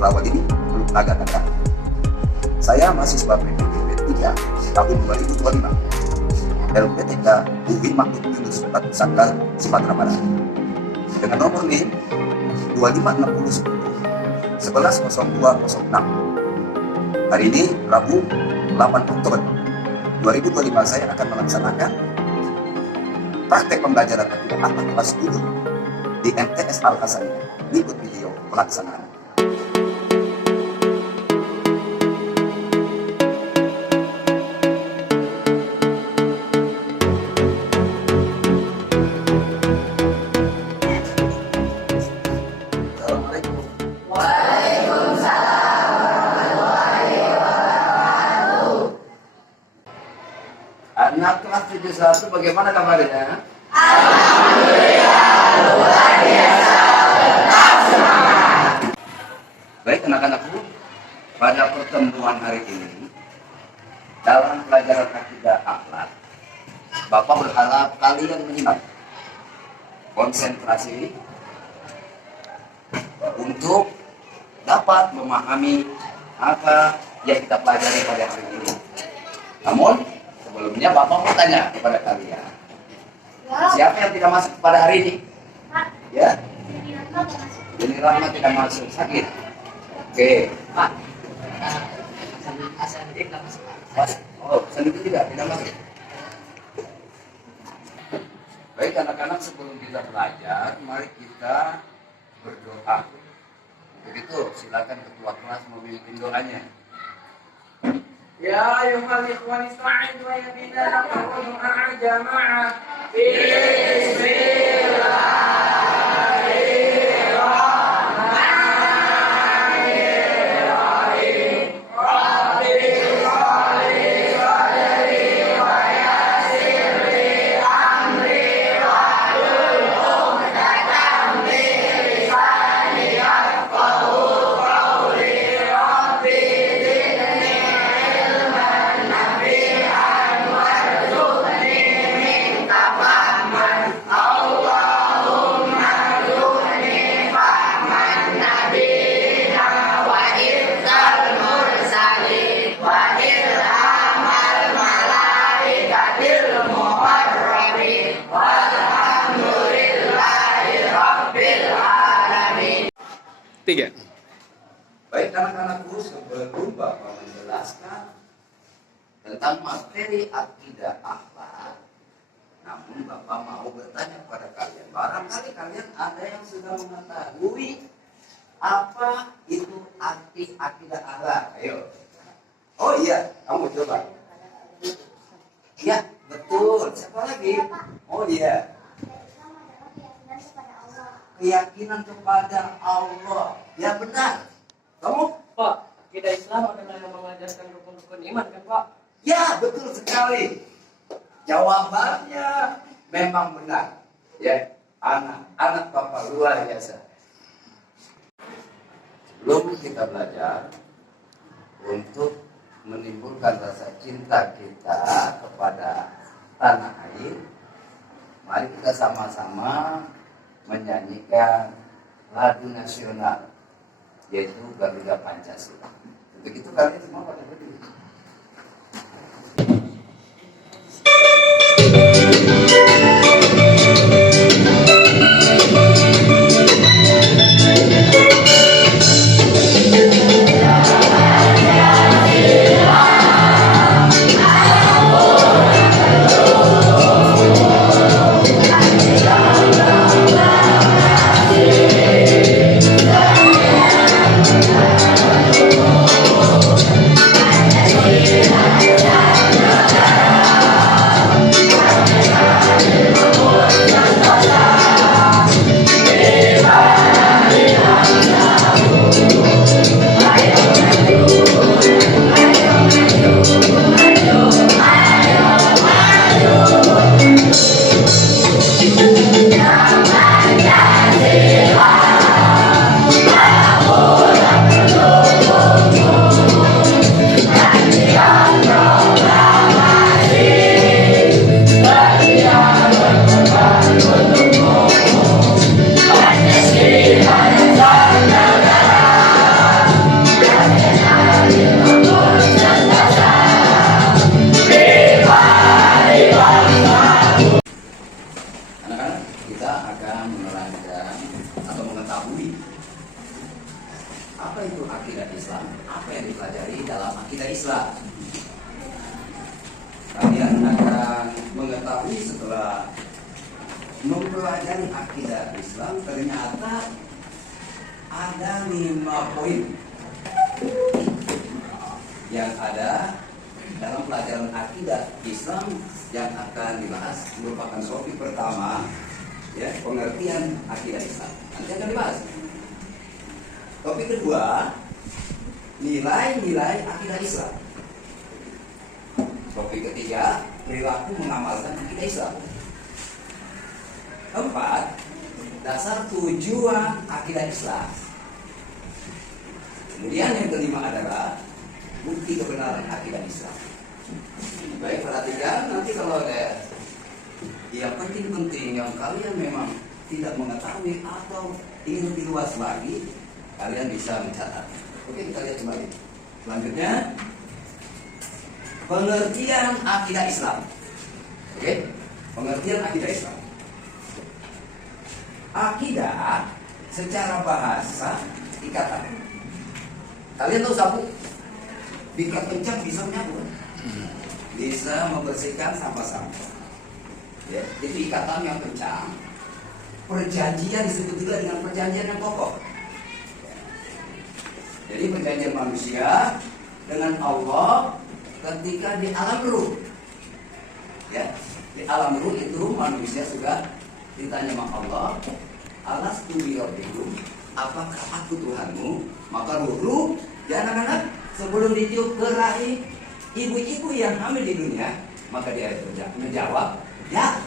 Sulawesi ini belum Naga Tengah. Saya mahasiswa PPDB 3 tahun 2025 LPTK UI Mahmud Yunus Batu Sangkal, Sumatera Barat. Dengan nomor NIM 256010110206. Hari ini Rabu 8 Oktober 2025 saya akan melaksanakan praktek pembelajaran akidah akhlak kelas 7 di MTS Al Hasaniyah. Berikut video pelaksanaan. Assalamualaikum. Anak kelas 71 bagaimana kabarnya? Baik anak-anakku, pada pertemuan hari ini dalam pelajaran akidah akhlak, Bapak berharap kalian menyimak, konsentrasi untuk dapat memahami apa yang kita pelajari pada hari ini. Namun sebelumnya Bapak mau tanya kepada kalian, siapa yang tidak masuk pada hari ini? Ya? Ini Rahmat tidak masuk, sakit. Oke, Pak. Sandidik tidak masuk. Oh, Sandidik tidak masuk. Baik anak-anak, sebelum kita belajar, mari kita berdoa. Begitu, silakan ketua kelas memimpin doanya. Ya ayuhal ikhwan ista'inu wa yabina naqulu ma'a jama'ah. Bismillahirrahmanirrahim. Rabbi sholli sadri wa yassir li amri wahlul 'uqdatam min lisani yafqahu qawli. Rabbi zidni ilman nafi'an warzuqni minka fahman. Allahumma rzuqni fahman nabiyina wa irzal mursalin wa ilhamal malaikatil muqarrabin walhamdulillahi rabbil alamin. 3. Baik anak-anakku, sebelum Bapak menjelaskan tentang materi akidah akhlak, namun Bapak mau bertanya kepada kalian. Barangkali kalian ada yang sudah mengetahui apa itu arti akidah akhlak. Ayo. Oh iya, kamu coba. Ya, betul. Siapa lagi? Oh iya. Keyakinan kepada Allah. Ya benar. Kamu? Pak, akidah Islam adalah yang mengajarkan rukun-rukun iman kan Pak? Ya, betul sekali. Jawabannya memang benar. Ya, anak Bapak luar biasa. Sebelum kita belajar untuk menimbulkan rasa cinta kita kepada tanah air, mari kita sama-sama menyanyikan lagu nasional, yaitu Garuda Pancasila. Begitu kalian semua pada berdiri. Pancasila. Apa itu akidah Islam? Apa yang dipelajari dalam akidah Islam? Kalian akan mengetahui setelah mempelajari akidah Islam, ternyata ada 5 poin yang ada dalam pelajaran akidah Islam yang akan dibahas. Merupakan topik pertama, ya, pengertian akidah Islam. Nanti akan dibahas. Topik kedua, nilai-nilai akidah Islam. Topik ketiga, perilaku mengamalkan akidah Islam. Keempat, dasar tujuan akidah Islam. Kemudian yang kelima adalah bukti kebenaran akidah Islam. Baik, perhatikan nanti kalau ada yang penting-penting yang kalian memang tidak mengetahui atau ingin lebih luas lagi, kalian bisa mencatat. Oke, kita lihat kembali. Selanjutnya, pengertian akidah Islam. Oke, pengertian akidah Islam. Akidah secara bahasa ikatan. Kalian tahu sapu? Diikat kencang bisa menyapu, bisa membersihkan sampah-sampah. Ya, itu ikatan yang kencang. Perjanjian disebut juga dengan perjanjian yang kokoh. Jadi perjanjian manusia dengan Allah ketika di alam ruh. Ya, di alam ruh itu manusia sudah ditanya sama Allah, alastu birabbikum, apakah aku Tuhanmu? Maka ruh ya anak-anak sebelum ditiup ke rahim ibu-ibu yang hamil di dunia, maka dia menjawab, ya,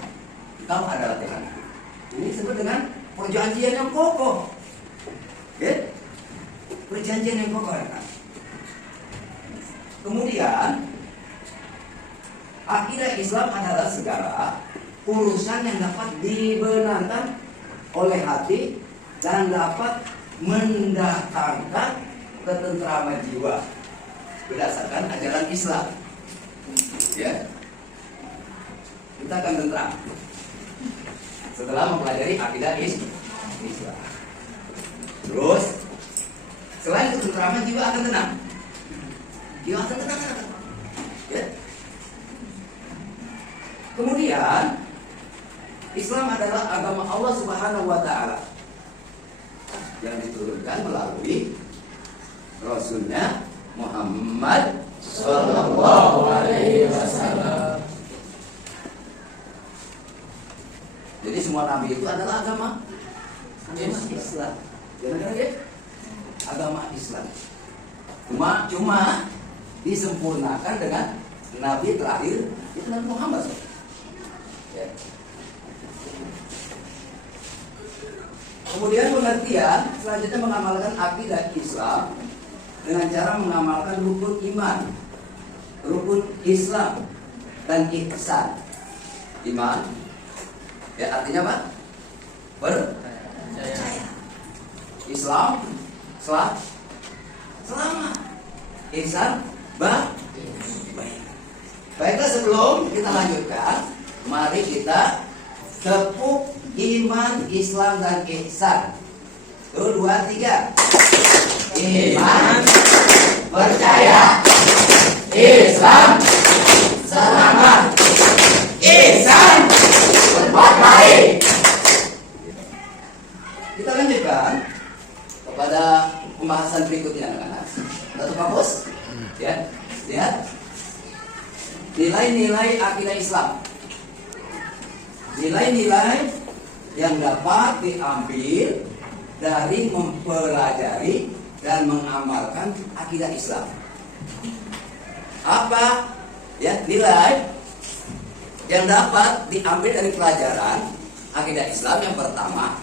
kau adalah Tuhan. Ini disebut dengan perjanjian yang kokoh. Ya? Perjanjian yang kokoh. Kemudian akidah Islam adalah segala urusan yang dapat dibenarkan oleh hati dan dapat mendatangkan ketentraman jiwa berdasarkan ajaran Islam. Ya, kita akan tentram setelah mempelajari akidah Islam. Terus selain ketentraman jiwa akan tenang. Jiwa akan tenang. Ya. Kemudian Islam adalah agama Allah Subhanahu wa Ta'ala yang diturunkan melalui Rasulnya Muhammad Sallallahu Alaihi Wasallam. Jadi semua nabi itu adalah agama Islam. Ya? Agama Islam. Cuma disempurnakan dengan nabi terakhir itu Nabi Muhammad. Ya. Kemudian pengertian selanjutnya mengamalkan akidah Islam dengan cara mengamalkan rukun iman, rukun Islam dan ihsan. Iman, ya artinya apa? Percaya. Islam, selamat. Ihsan, baik. Baiklah, sebelum kita lanjutkan, mari kita tepuk iman, Islam dan ihsan. 1, 2, 3. Iman, percaya. Islam, selamat. Ihsan, berbuat baik. Kita lanjutkan kepada pembahasan berikutnya, anak-anak. Satu kampus, ya, lihat nilai-nilai akidah Islam. Nilai-nilai yang dapat diambil dari mempelajari dan mengamalkan akidah Islam. Apa ya nilai yang dapat diambil dari pelajaran akidah Islam? Yang pertama,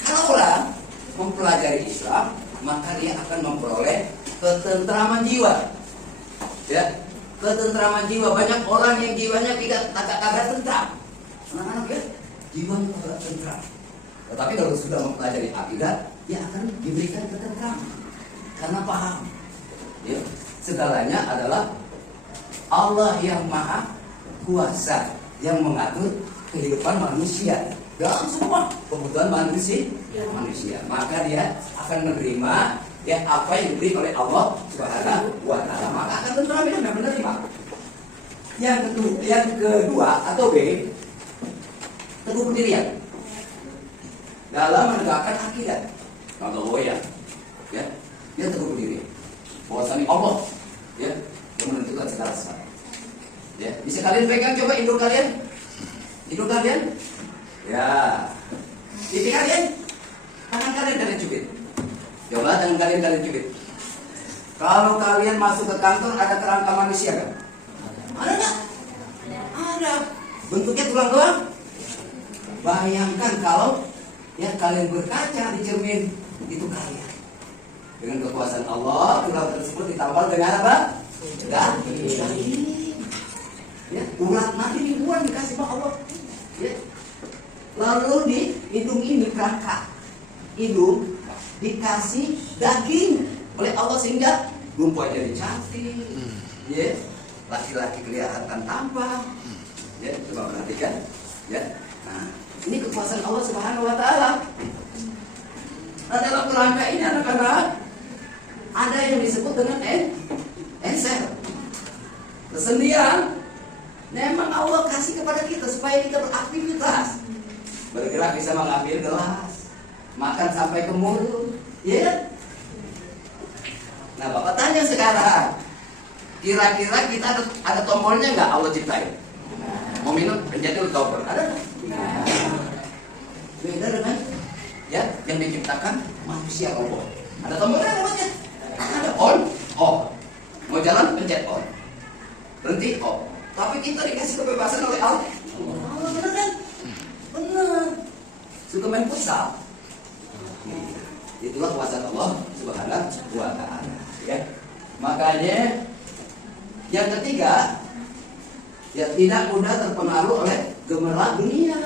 kalau orang mempelajari Islam, maka dia akan memperoleh ketentraman jiwa. Ya, ketentraman jiwa. Banyak orang yang jiwanya agak tentram. Anak-anak ya, jiwanya agak tentram. Tetapi kalau sudah mempelajari akidah, dia akan diberikan ketentraman karena paham. Ya, segalanya adalah Allah yang maha kuasa yang mengatur kehidupan manusia dalam semua kebutuhan manusia. Maka dia akan menerima ya apa yang diberi oleh Allah Subhanahu wa taala. Maka akan tentram dan menerima. Yang kedua atau B, teguh pendirian dalam menegakkan akidah. Contoh ya, dia teguh pendirian bahwasanya Allah ya yang menentukan segala sesuatu. Ya, bisa kalian pegang coba hidung kalian. Ya, pipi kalian, tangan kalian cubit. Coba tangan kalian cubit. Kalau kalian masuk ke kantor ada kerangka manusia kan? Ada nggak? Ada. Bentuknya tulang doang. Bayangkan kalau ya kalian berkaca di cermin itu kalian. Dengan kekuasaan Allah, tulang tersebut ditambal dengan apa? Daging. Ya, urat nanti dibuang dikasih sama Allah. Ya. Lalu di hidung ini kerangka hidung dikasih daging oleh Allah sehingga rumput jadi cantik. Ya, laki-laki kelihatan tampan. Ya, coba perhatikan. Ya, nah ini kekuasaan Allah Subhanahu Wa Taala. Nah, dalam kerangka ini anak-anak ada yang disebut dengan ensel. Kesendian. Memang Allah kasih kepada kita supaya kita beraktivitas. Bergerak bisa mengambil gelas, makan sampai ke mulut, ya. Nah, Bapak tanya sekarang, kira-kira kita ada tombolnya nggak Allah ciptain? Mau minum pencet dulu tombol, ada nggak? Beda dengan ya yang diciptakan manusia robot. Ada tombolnya robotnya? Ada on, off. Mau jalan pencet on, berhenti off. Tapi kita dikasih kebebasan oleh Allah. Allah benar kan? Benar. Suka main futsal. Itulah kuasa Allah Subhanahu wa taala. Ya. Makanya yang ketiga, ya tidak mudah terpengaruh oleh gemerlap dunia.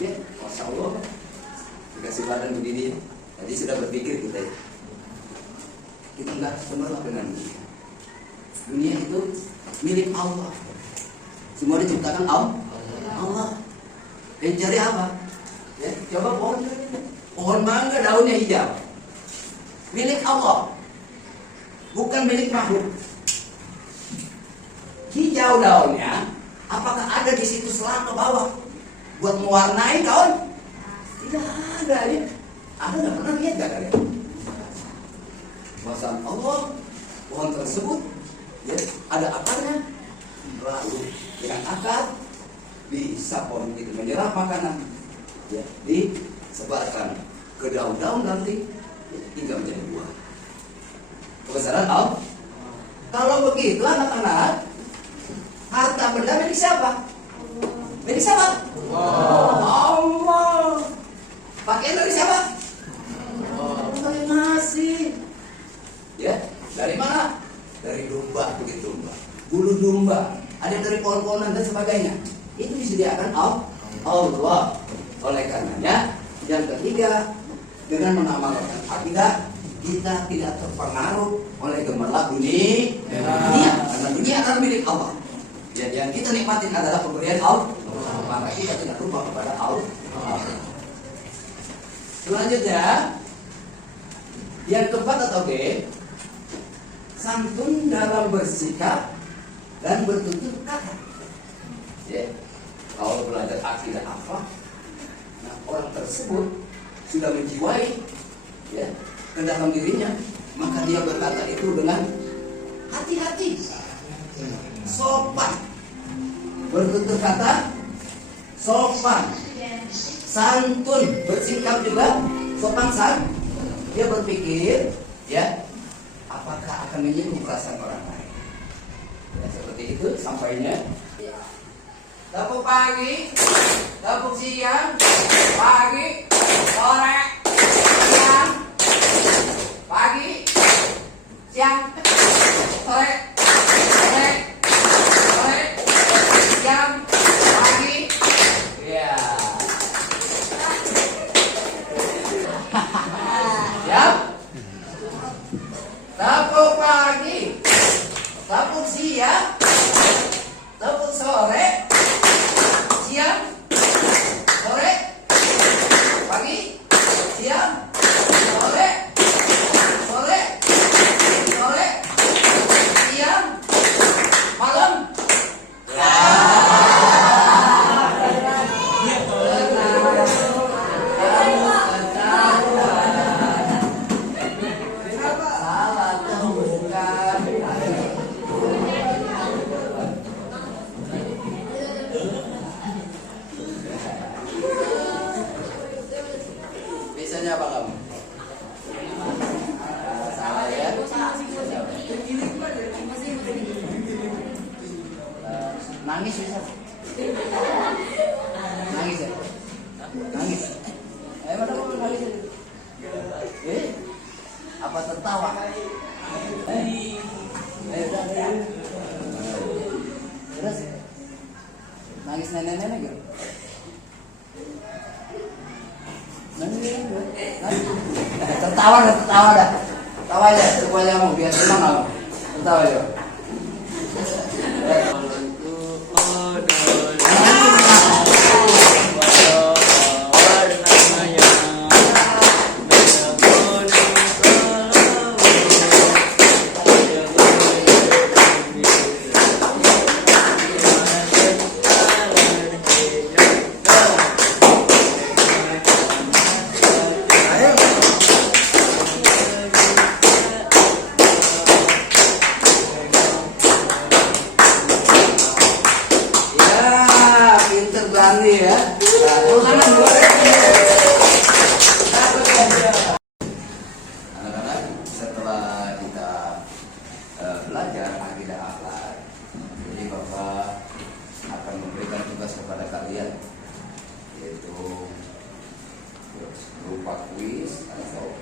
Ya, Masya Allah. Dikasih badan begini, tadi sudah berpikir kita. Kita enggak gemerlap dengan dunia. Dunia itu milik Allah. Semua diciptakan Allah. Yang cari apa? Ya, coba pohon mangga daunnya hijau. Milik Allah. Bukan milik makhluk. Hijau daunnya, apakah ada di situ selang ke bawah buat mewarnai daun? Tidak ada ya. Anda nggak pernah lihat nggak kalian? Kuasa Allah, pohon tersebut ya, ada akarnya, lalu dengan akar bisa pohon itu menyerap makanan, ya, disebarkan ke daun-daun nanti ya, hingga menjadi buah. Kebesaran Allah. Kalau begitu anak-anak, harta benda milik siapa? Milik siapa? Allah. Pakaian dari siapa? Dari nasi. Ya, dari mana? Dari domba, begitu domba, bulu domba, ada yang dari pohon-pohonan dan sebagainya. Itu disediakan Allah. Oleh karenanya, yang ketiga, dengan mengamalkan akidah, kita tidak terpengaruh oleh gemerlap dunia, karena dunia adalah milik Allah. Jadi yang kita nikmatin adalah pemberian Allah, maka kita tidak lupa kepada Allah. Selanjutnya, yang keempat atau B, santun dalam bersikap dan bertutur kata. Ya, kalau belajar akidah apa, nah orang tersebut sudah menjiwai ya ke dalam dirinya, maka dia berkata itu dengan hati-hati, sopan, bertutur kata sopan, santun, bersikap juga sopan santun. Dia berpikir ya, apakah akan menyinggung perasaan orang lain. Ya, seperti itu sampainya. Tepuk pagi, tepuk siang, pagi, sore, siang, pagi, siang, sore, sore, sore, siang, pagi. Ya. Siap? Tepuk pagi, tepuk siang, tepuk sore, siang, sore, Nangis bisa? Nangis ya? Nangis? Mana mau nangis? Apa tertawa? Terus nangis nenek-nenek gitu? Nangis. Tertawa dah. Tawa aja, supaya mau biar senang kamu. Tertawa aja. Berani ya. Anak-anak, setelah kita belajar akidah akhlak, jadi Bapak akan memberikan tugas kepada kalian, yaitu berupa kuis atau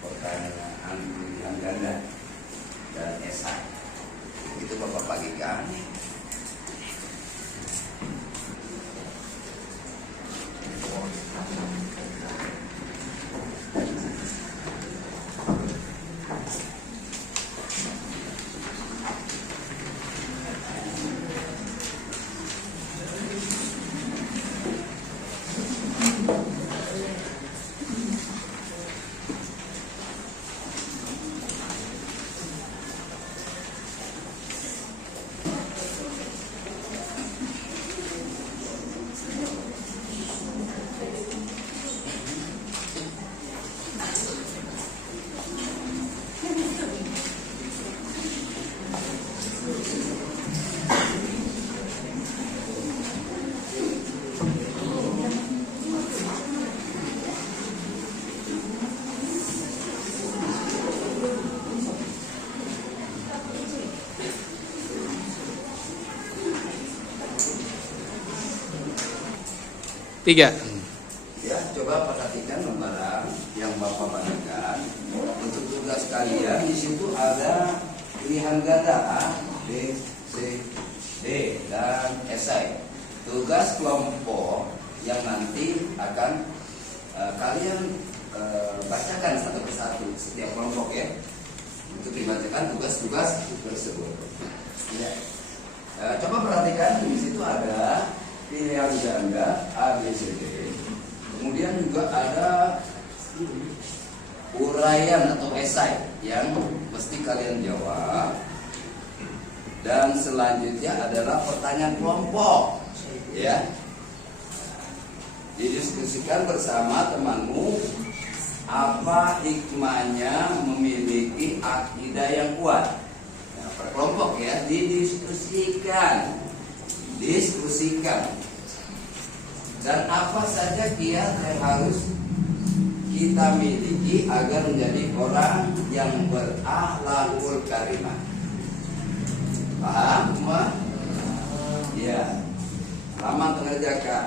pertanyaan pilihan ganda dan esai. Itu Bapak bagikan. Tiga. Ya, coba perhatikan lembaran yang Bapak bagikan. Untuk tugas kalian di situ ada pilihan ganda A, B, C, D dan esai. Tugas kelompok yang nanti akan kalian bacakan satu persatu setiap kelompok ya. Untuk dibacakan tugas-tugas tersebut. Ya. Coba perhatikan di situ ada pilihan ganda A, B, C, D. Kemudian juga ada uraian atau esai yang mesti kalian jawab. Dan selanjutnya adalah pertanyaan kelompok. Ya. Didiskusikan bersama temanmu apa hikmahnya memiliki akidah yang kuat. Nah, per kelompok ya, didiskusikan. Dan apa saja kiat yang harus kita miliki agar menjadi orang yang berakhlakul karimah. Paham semua? Ya. Selamat mengerjakan.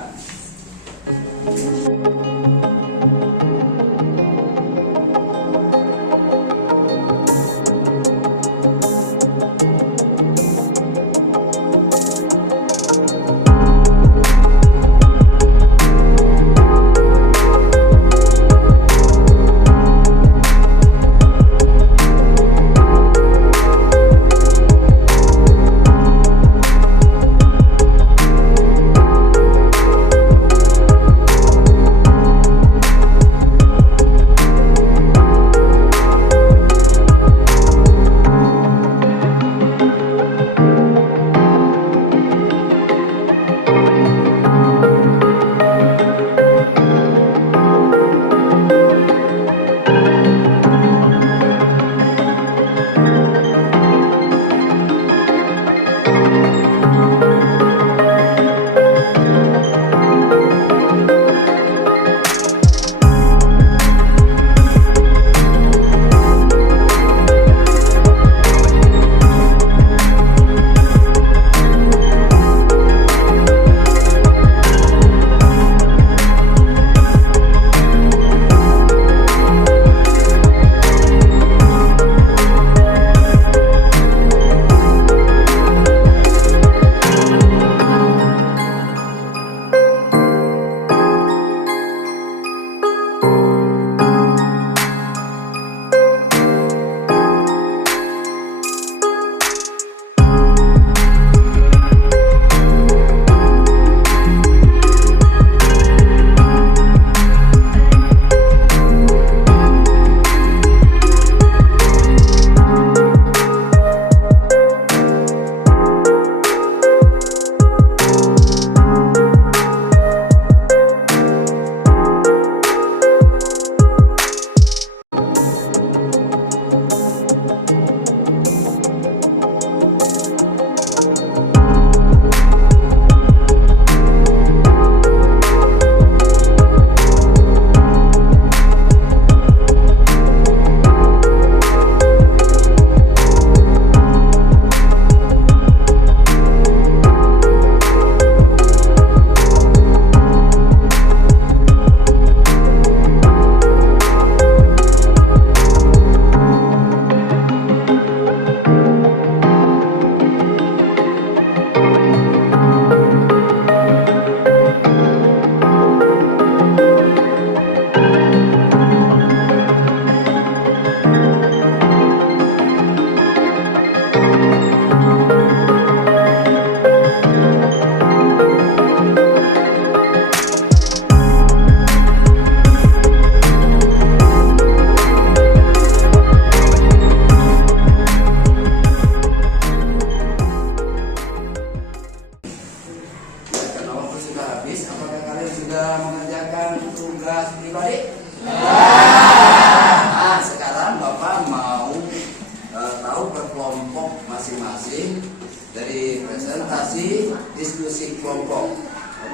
kelompok.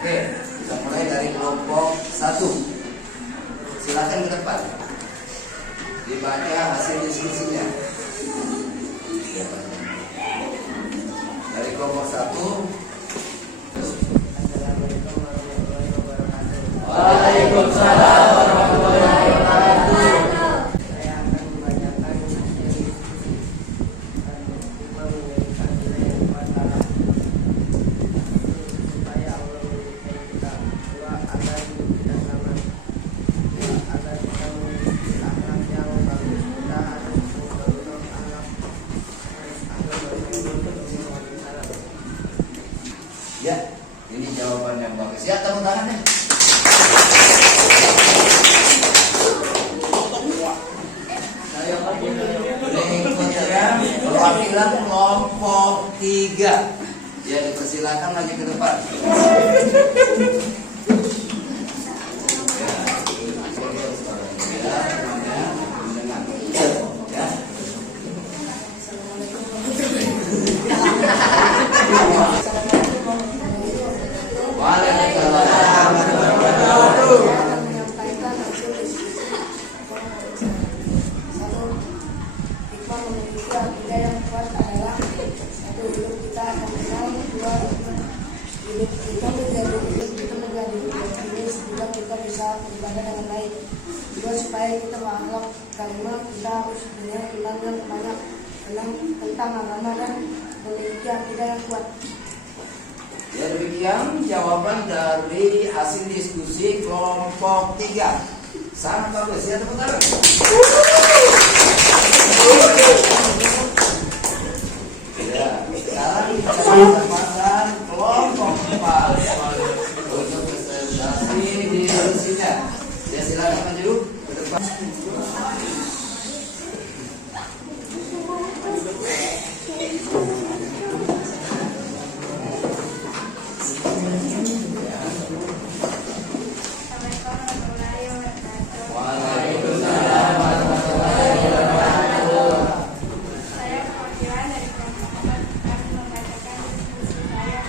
Oke, kita mulai dari kelompok 1. Silakan ke depan. Dibaca hasil diskusinya. Dari kelompok 1. Waalaikumsalam warahmatullahi wabarakatuh. Saya akan membacakan materi memberikan nilai yang kuat dalam supaya Allah menyukai kita. 2. Agar kita selamat. 3. Agar kita memiliki akhlak yang bagus. Kita harus mencontoh akhlak Ya, ini jawaban yang bagus. Ya, tepuk tangan ya. Berikutnya perwakilan kelompok 3. Ya, dipersilakan lagi ke depan. Menyampaikan hasil diskusi. 1. Hikmah memiliki akidah yang kuat adalah 1. Hidup kita akan tenang. 2. Hidup kita menjadi optimis. 3. Kita bisa beribadah dengan baik. 2. Supaya kita berakhlak karimah, kita harus punya iman yang banyak tentang agama dan memiliki akidah yang kuat. Ya, demikian jawaban dari hasil diskusi kelompok 3. Sangat bagus ya, tepuk tangan. Ya, sekarang kita kesempatan kelompok 4 untuk presentasi diskusinya. Ya, silakan maju ke depan. Waalaikumsalam warahmatullahi wabarakatuh. Saya perwakilan dari kelompok 4 akan membacakan diskusi saya.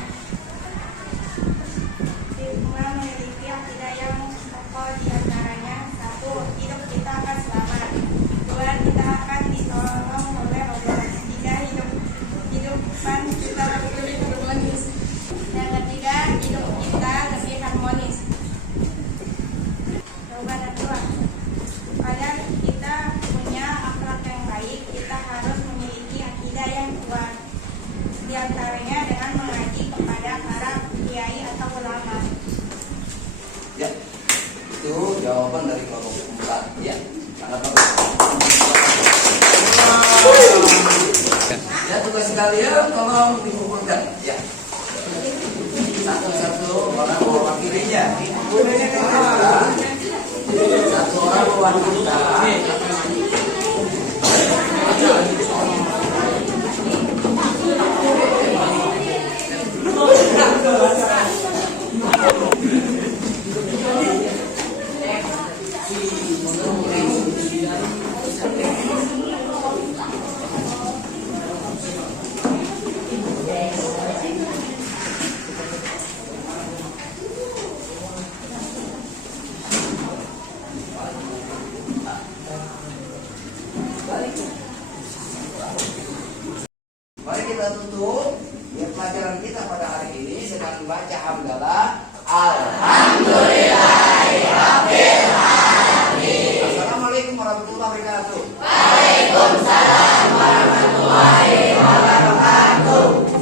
Hikmah memiliki akidah yang pokok, di antaranya 1. Hidup kita akan selamat. 2. Kita akan ditolong oleh Allah. 3. Hidupan kita lebih harmonis. Yang ketiga, hidup kita lebih harmonis. Jawaban kedua, agar kita punya akhlak yang baik, kita harus memiliki akidah yang kuat. Di antaranya dengan mengaji kepada para kiai atau ulama. Ya, itu jawaban dari kelompok 4. Ya, sangat bagus. Ya, tugas sekalian tolong dikumpulkan. Ya, satu-satu orang mewakilinya. Satu orang mewakili. Mari kita tutup ya, pelajaran kita pada hari ini dengan membaca hamdalah. Alhamdulillahirabbil alamin. Assalamualaikum warahmatullahi wabarakatuh. Waalaikumsalam warahmatullahi wabarakatuh.